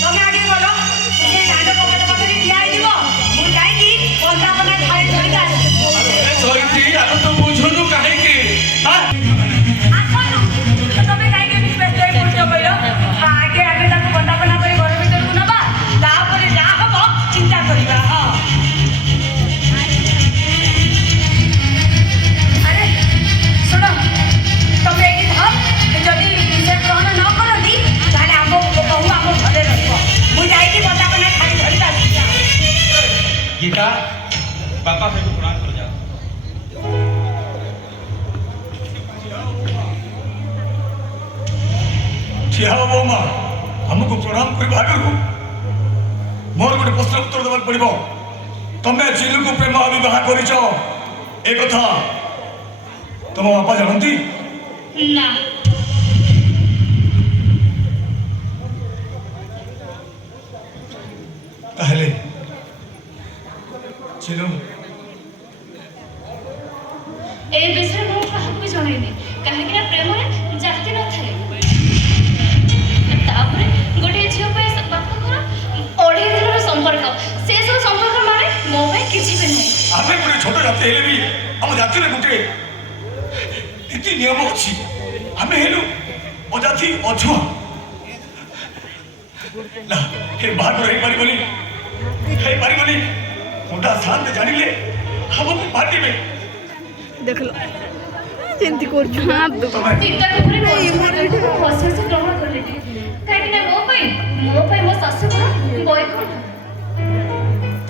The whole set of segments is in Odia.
ତମେ ଆଗେ ଗଲ ସେ ଦାଣ୍ଡ କବାଟ ପାଖରେ ଠିଆ ହେଇଥିବ ମୁଁ ଯାଇକି सीता बापा भाई को प्रणाम कर जाओ। ठिया हो माँ हमको प्रणाम कर भागू मोर गोटे प्रश्न उत्तर देवाक पड़ो तमें चिलू को प्रेम विवाह कर कथा तुम बापा जानती ना ताहले चिलू ए विषय को काहक भी जणैनी काहे कि ना प्रेम रे जाति न थाए तापरे गोटे झियो पे बापा घर ओढ़े दिनर संपर्क से सब संपर्क माने मो पे किछि भी नहीं आमे गोटे छोट जाति हेले भी हम जाति रे गोटे नीति नियम अछि आमे हेलु अजाति अछुआ ना हे बात रही पारिबनी मोटा शांत जानिले हमको पार्टी में देख लो चिंती कर हाथ दो चिंता करे नहीं हसे से ग्रहण कर लेती काहे कि ना मो पे मो सासु घर बॉयकॉट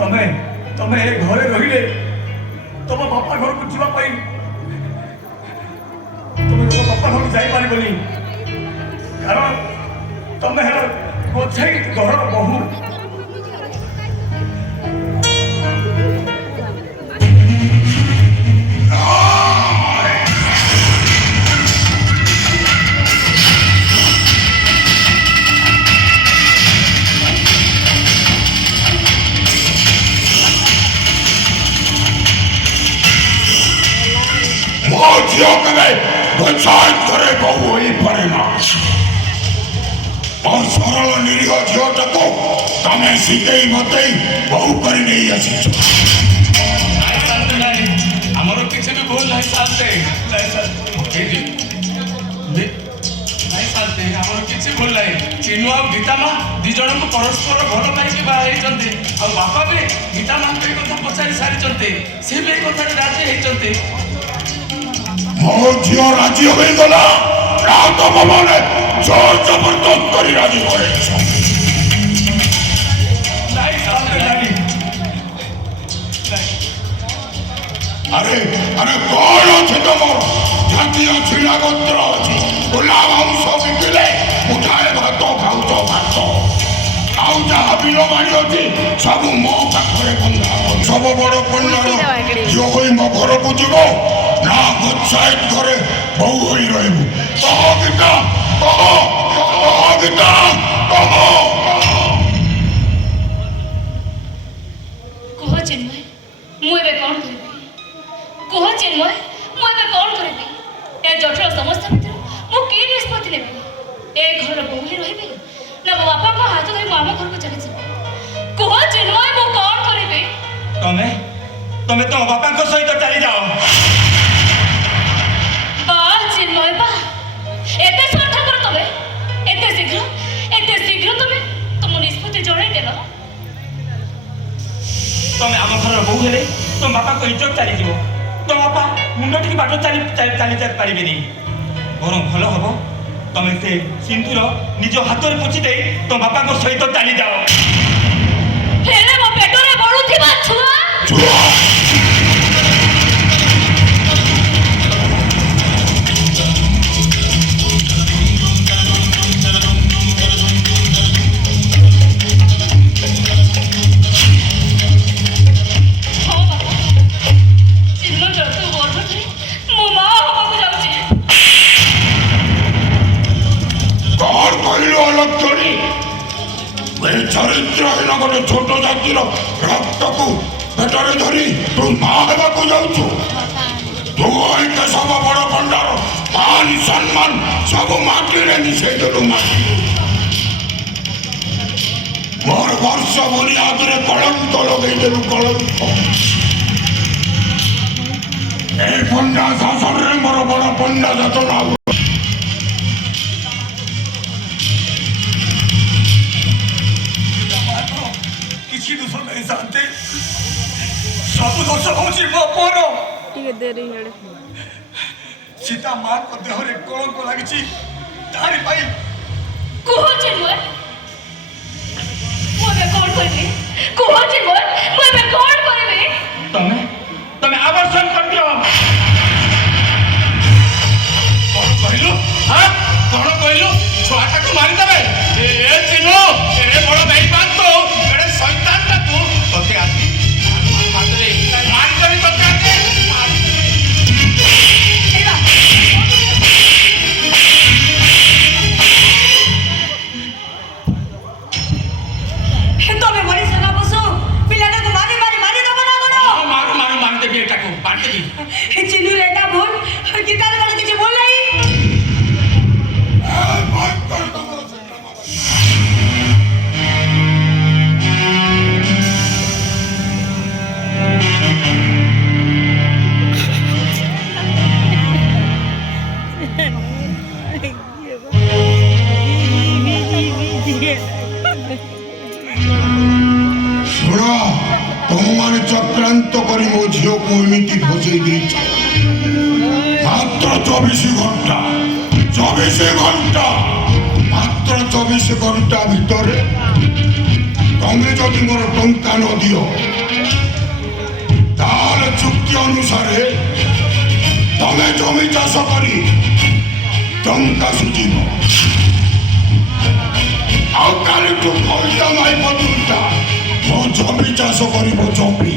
तमे ए घरे रहिले तम बापा घर को जीवा पाई तमे बापा घर जाई पारिबनी कारण तमे है गोछाई घर बहु करे बहु होई पारे ना और सरल निरीह झीटा को तमें सीधे मत बहु कर नहीं आसी हमरो किसी भी भूल नहीं सालते नहीं सालते हमरो किसी भूल नहीं चिन्नु और गीता माँ दी जन को परस्पर भल पाई बाहर और बापा भी गीता माँ को कथा पचारि सारी से भी कथा राजी होती मो झील राजी हो गला रात बाबा जोर जबरदस्त कर राजी करे अरे अरे कौन अच्छे तुम जाति अच्छी गोत्र अच्छी गोला वंश बिकिले उठाए भात खाऊ भात आउ जहाँ बिल बाड़ी अच्छी सब मो पाखे बंधा सब बड़ पंडार झील हो मो घर को जीव ना गोसाइत घरे बहु होई रहबू कह गीता कह गीता कह चिन्मय मु एबे कोन करबी कह चिन्मय मु एबे कोन करबी ए जठर समस्या भितर मु की निष्पत्ति लेबी ए घर बहु ही रहबी ना बापा को हाथ धरि मामा घर को चली छी कह चिन्मय मु कोन करबी तमे तो बापा को सहित चली जाओ चिन्मय बा एते स्पर्धा कर तबे एते शीघ्र तबे तुम निष्पत्ति जणाई देला तमे आम घर बहु हेले तुम बापा को इज्जत चली जीव तुम बापा मुंड टिक बाट चली पारिबेनी बरं भल हम तमे से सिंदूर निज हाथ में पोछि दे तुम बापा को सहित चली जाओ हेले मो पेटरे बडुथिबा छुआ चरित्रहीन गोटे छोट जातिर रक्त को पेटरे धरी तू माँ हेबाकू जाऊछु तू के सब बड़ भंडार मान सम्मान सब माटी रे मिशे देलु मोर वर्ष बुनियाद रे कलंक लगे देलु कलंक ए पंडा शासन रे मोर बड़ पंडा जात ना सब दोष होची मो पर ठीक देरी हेड़े सीता मां को देह रे कलंक लागिची तारी पाई कह चिन्मय मु एबे कोन करबी कह चिन्मय मु एबे कोन ତମମାନେ ଚକ୍ରାନ୍ତ କରି ମୋ ଝିଅକୁ ଏମିତି ଫସେଇ ଦେଇଛ। ମାତ୍ର 24 ଘଣ୍ଟା, 24 ଘଣ୍ଟା, ମାତ୍ର 24 ଘଣ୍ଟା ଭିତରେ ତମେ ଯଦି ମୋର ଟଙ୍କା ନ ଦିଅ ତାହେଲେ ଚୁକ୍ତି ଅନୁସାରେ ତମେ ଜମି ଚାଷ କରି ଟଙ୍କା ସୁଝିବ। ଆଉ କାଲିଠୁ ପଇସା ମାଇ ପର୍ଯ୍ୟନ୍ତ ମୋ ଜମି ଚାଷ କରିବ। ଜମି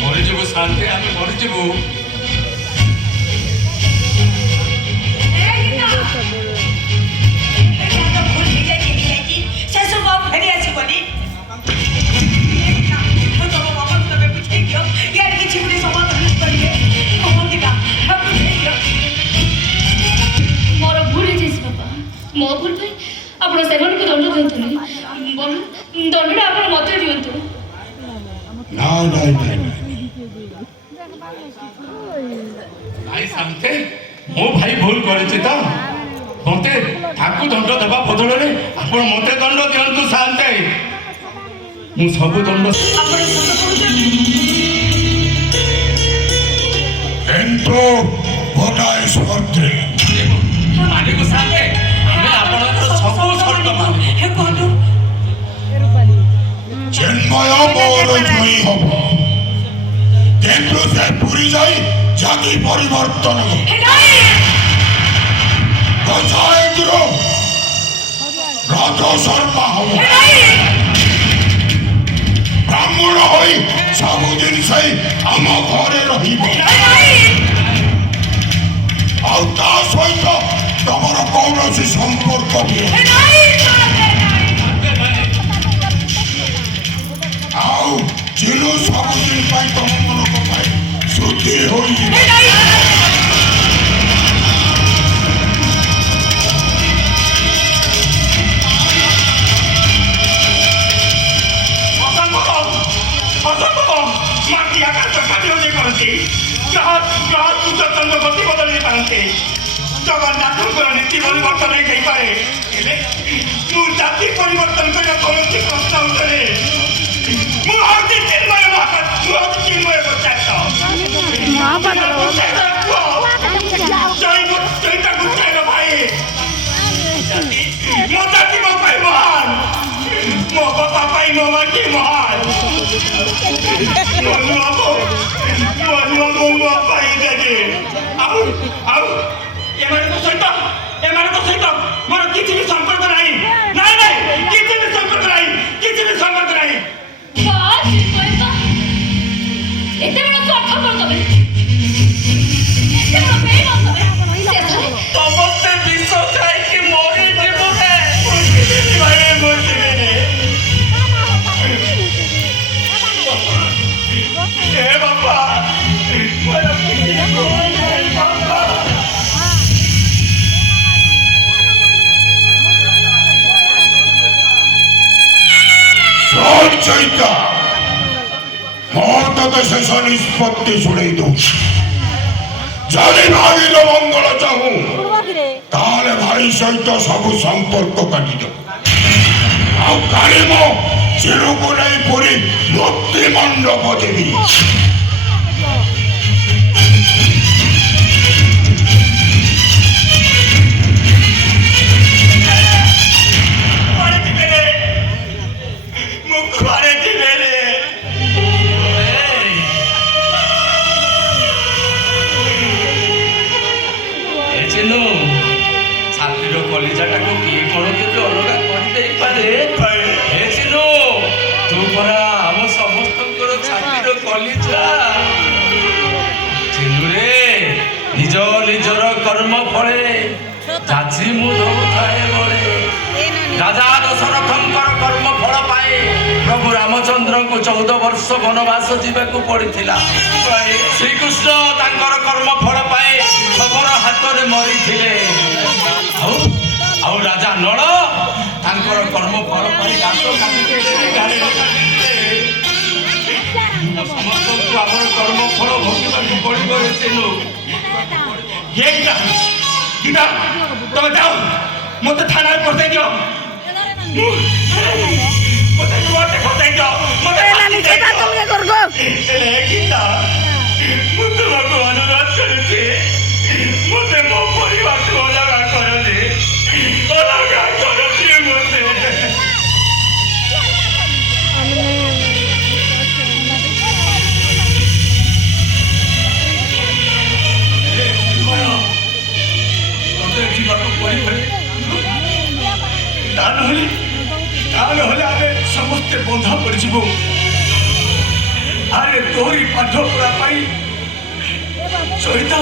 ମରିଯିବୁ ଶାନ୍ତି, ଆମେ ମରିଯିବୁ। ମୋର ଭୁଲ ହେଇଯାଇଛି ବାପା। ମୋ ଭୁଲ ପାଇଁ ଆପଣ ସେମାନଙ୍କୁ ଦଣ୍ଡ ଦିଅନ୍ତୁନି। ଦଣ୍ଡଟା ଆପଣ ମୋତେ ଦିଅନ୍ତୁ। ନାଇଁ ନାଇଁ ନାଇଁ ଭାଇ ଶାନ୍ତି, ମୋ ଭାଇ ଭୁଲ କରିଛି ତ ମତେ ତାକୁ ଦଣ୍ଡ ଦେବା ବଦଳରେ ଆପଣ ମତେ ଦଣ୍ଡ ଦିଅନ୍ତୁ ଶାନ୍ତି। ମୁଁ ସବୁ ଦଣ୍ଡ କିନ୍ତୁ ଗୋଟାଏ ସର୍ତ୍ତରେ ମାନିବୁ ଶାନ୍ତି। ଆମେ ଆପଣଙ୍କର ସବୁ ସର୍ତ୍ତ ମାନିବୁ। ଚିନ୍ମୟ ମୋର ଜୟୀ ହବ, କିନ୍ତୁ ସେ ପୁରୀ ଯାଇ ଜାତି ପରିବର୍ତ୍ତନ ପଞ୍ଚାୟତରୁ ରାଜଶର୍ମା ହବ। ବ୍ରାହ୍ମଣ ହୋଇ ସବୁଦିନ ସେଇ ଆମ ଘରେ ରହିବ। ଆଉ ତା ସହିତ ତମର କୌଣସି ସମ୍ପର୍କ ବି ଆଉ ଚିନୁ ସବୁଦିନ ପାଇଁ ତମମାନଙ୍କ ପାଇଁ ଶୁଦ୍ଧି ହୋଇଯିବ। ମାଟି ଆକାଶ କାଟି ହଜେଇ ପାରନ୍ତି, ଗ୍ରହ ସୂର୍ଯ୍ୟଚନ୍ଦ୍ର ଗତି ବଦଳେଇ ପାରନ୍ତି, ଜଗନ୍ନାଥଙ୍କର ନୀତି ପରିବର୍ତ୍ତନ ହେଇଯାଇପାରେ, ହେଲେ ମୁଁ ଜାତି ପରିବର୍ତ୍ତନ କରିବା କୌଣସି ପ୍ରଶ୍ନ ଉଠେ। ମୁଁ ହଉଛି ଚିନ୍ମୟ ମହାପାତ୍ର, ମୁଁ ହଉଛି ଚିନ୍ମୟ ପଞ୍ଚାୟତ। ଜୟୀଟା ଗୁଚ୍ଛାଇର ଭାଇ। ମୋ ଜାତି ମୋ ପାଇଁ ମହାନ, ମୋ ବାପା ପାଇଁ ମୋ ମାଟି ମହାନ। ଏମାନଙ୍କ ସହିତ ମୋର କିଛି ବି ସମ୍ପର୍କ ନାହିଁ। ନାଇଁ ନାଇଁ, କିଛି ବି ସମ୍ପର୍କ ନାହିଁ, କିଛି ବି ସମ୍ପର୍କ ନାହିଁ। ଏତେ ବଡ଼ ସ୍ୱାର୍ଥ କରିଦେବେ, ଏତେ ବଡ଼ ବେଇମାନ ଦେବେ। ସମସ୍ତେ ବିଷ ଖାଇକି ମରିଯିବୁ ଭାଇ, ମରିଯିବେନି। ଏ ବାପା, ଚୈତା ମୁଁ ତତେ ଶେଷ ନିଷ୍ପତ୍ତି ଶୁଣେଇ ଦଉଛି। ଯଦି ଭାଇର ମଙ୍ଗଳ ଚାହୁଁ ତାହେଲେ ଭାଇ ସହିତ ସବୁ ସମ୍ପର୍କ କାଟିଦେବୁ। ଆଉ କାଲି ମୋ ଚିରୁକୁ ନେଇ ପୁରୀ ମୁକ୍ତି ମଣ୍ଡପ ଦେବି। ଛାତିର କଲିଜାଟାକୁ କିଏ କଣ କେବେ ଅଲଗା କରିଦେଇପାରେ? ହେ ଚିନୁ, ତୁ ପରା ଆମ ସମସ୍ତଙ୍କର ଛାତିର କଲିଜା। ଚିନୁରେ, ନିଜ ନିଜର କର୍ମ ଫଳେ ଯାଚି ମୁଁ ଦଉଥାଏ ବଳେ। ରାଜା ଦଶରଥଙ୍କର କର୍ମ ଫଳ ପାଇ ପ୍ରଭୁ ରାମଚନ୍ଦ୍ରଙ୍କୁ 14 ବର୍ଷ ବନବାସ ଯିବାକୁ ପଡ଼ିଥିଲା। ଶ୍ରୀକୃଷ୍ଣ ତାଙ୍କର କର୍ମ ଫଳ ପାଇ ଖବର ହାତରେ ମରିଥିଲେ। ଆଉ ରାଜା ନଳ ତାଙ୍କର କର୍ମ ଫଳ ପାଇଁ ଘାସ କାଟିଥିଲେ, ସମସ୍ତଙ୍କୁ ଆମର କର୍ମ ଫଳ ଭୋଗିବାକୁ ପଡ଼ିବ। ତମେ ଯାଅ, ମତେ ଥାନାରେ ପଠାଇ ଦିଅ, ମତେ କୋର୍ଟରେ ପଠାଇ ଦିଅ। ହେଲେ ଗୀତା ମୁଁ ତୁମକୁ ଅନୁରୋଧ କରୁଛି ମୋତେ ମୋ ପରିବାରଠୁ ଅଲଗା କରନି ଅଲଗା କରନି ମୋତେ ତତେ ଯିବାକୁ ପଡ଼ିବ ତା ନହେଲେ ଆମେ ସମସ୍ତେ ବନ୍ଧା ପଡ଼ିଯିବୁ ଆରେ ତୋରି ପାଠ ପଢ଼ା ପାଇଁ ସରିତା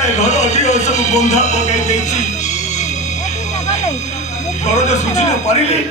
ଏ ଘର ଅଧିକ ସବୁ ବନ୍ଧା ପକାଇ ଦେଇଛି କରଜ ସୁଝି ନ ପାରିଲି